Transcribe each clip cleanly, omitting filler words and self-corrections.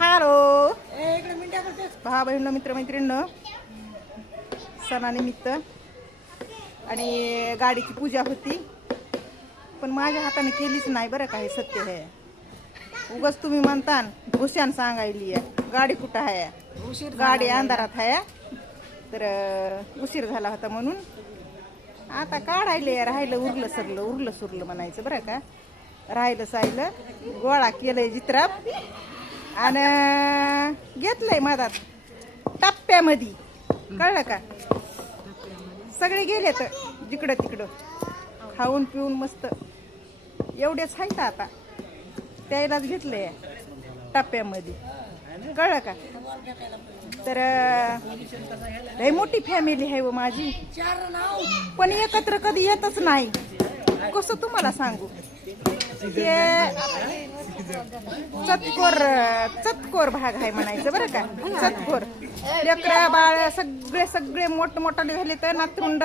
Hello भावा बहिण मित्रमैत्रिणींनो, सणानिमित्त आणि गाडीची पूजा होती, पण माझ्या हाताने केलीच नाही बरं का. हे सत्य आहे. उगाच तुम्ही म्हणता भूशान सांगायली गाडी कुठं आहे, गाडी अंधारात आहे, तर उशीर झाला होता म्हणून आता काढायले. राहिलं उरलं सुरलं म्हणायचं बरं का. राहिलं सायलं गोळा केलंय जित्राप आणि घेतलंय मधात टप्प्यामध्ये, कळलं का. सगळे गेले तर जिकडं तिकडं खाऊन पिऊन मस्त एवढेच आहेत. आता त्यालाच घेतलंय टप्प्यामध्ये, कळलं का. तर लय मोठी फॅमिली आहे व माझी, पण एकत्र कधी येतच नाही. कसं तुम्हाला सांगू, ते चतकोर भाग आहे म्हणायचं बरं का. चतकोर लेकरं बाळ सगळे मोठमोठाले झाले तर नातरुंड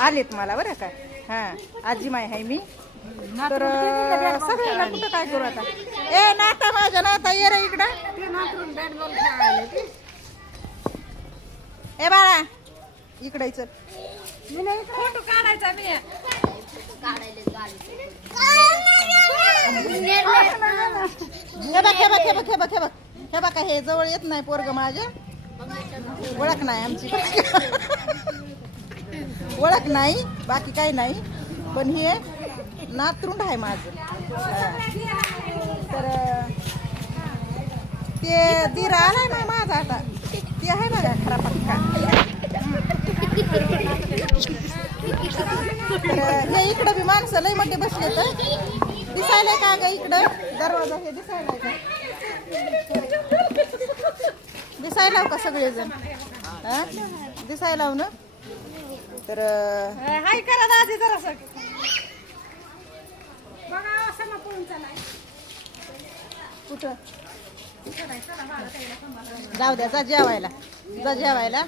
आलेत मला बरं का. हा आजी माय आहे मी, तर सगळ्यांना कुठं काय करू आता. ए नाता माझ्या नाता ये रे इकडं. ए बाळा इकडे चल, फोटो काढायचा मी. हे बघ हे जवळ येत नाही पोरग माझ्या, ओळख नाही आमची, ओळख नाही बाकी काही नाही, पण हे नातरुंड आहे माझं. तर ते दीर आलाय ना माझा आता, ते आहे बघा खरा पक्का. तर हे इकडं बी माणसं लय मोठे बसले तर दिसायलाय का ग इकडं दरवाजा हे दिसायलाय का, दिसायला का सगळेजण हा दिसायला ना. तर हाय करा दादी जरा कुठं जाऊ द्या, जा जेवायला, जा जेवायला.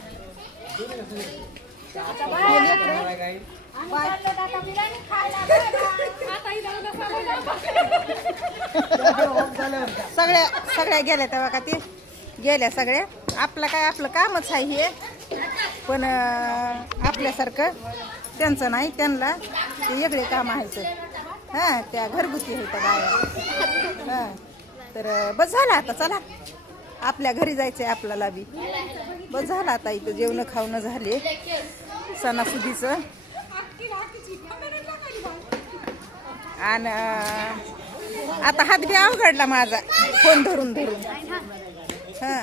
सगळ्या गेल्या तेव्हा का ते गेल्या सगळ्या. आपलं काय, आपलं कामच आहे हे, पण आपल्यासारखं त्यांचं नाही. त्यांना ते वेगळे काम आहेत. हा त्या घरगुती आहेत बाया. हा तर बस झालं आता, चला आपल्या घरी जायचंय आपल्याला बी. बस झालं आता, इथं जेवण खावणं झाले सणासुदीचं. आणि आता हात बी अवघडला माझा फोन धरून हा.